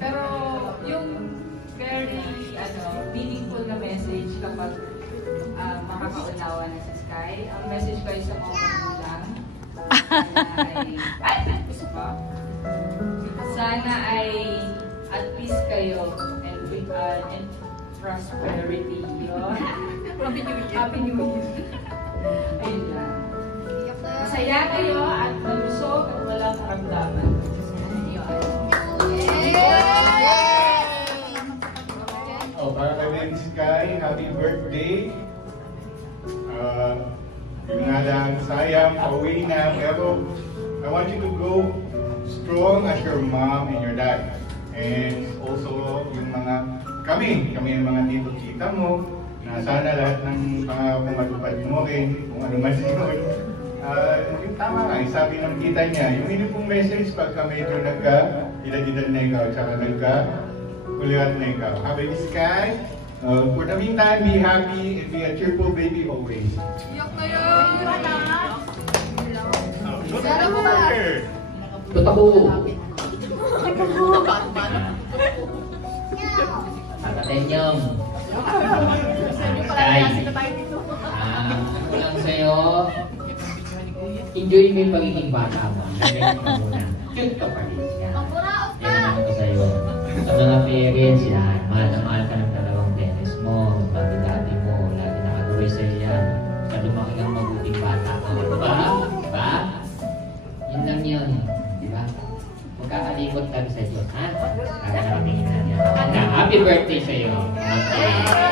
Pero yung very meaningful na message kapag makakaunawa na si Sky, ang message ko ay sa mga magulang. Sana ay at peace kayo and prosperity. Happy New Year. Ayun lang. Masaya kayo at malusog at walang karamdaman. Oh, para kay Sky, happy birthday. Yung nga lang, sayang, pauwi na, pero I want you to go strong as your mom and your dad. And also, yung kami yung mga tito-tita mo, na sana lahat ng pangako matupad mo rin, kung ano man yun. Yung tama nga, sabi ng tita niya, yung pong message pagka medyo nagka-ilagidal na ikaw, tsaka nagka-kulirat na ikaw. Happy Sky, for the meantime, be happy and be a cheerful baby always. Iyak na yun! Sana mo ba? Totoo. Tatenyong. Sky. Ako lang sa'yo. Enjoy mo yung pagiging bata mo. Ganyan mo muna. Cute ka pa rin siya. Yan ang ako sa'yo. Sa mga parents, yan. Mahal na mahal ka ng dalawang parents mo. Dati mo. Lagi nakagaway sa'yo yan. Sa lumaki kang mabuting bata ko. Diba? Diba? Yun lang yun. Diba? Magkakalikot kami sa Diyos, ha? Kaya namin yan. Happy birthday sa'yo. Okay.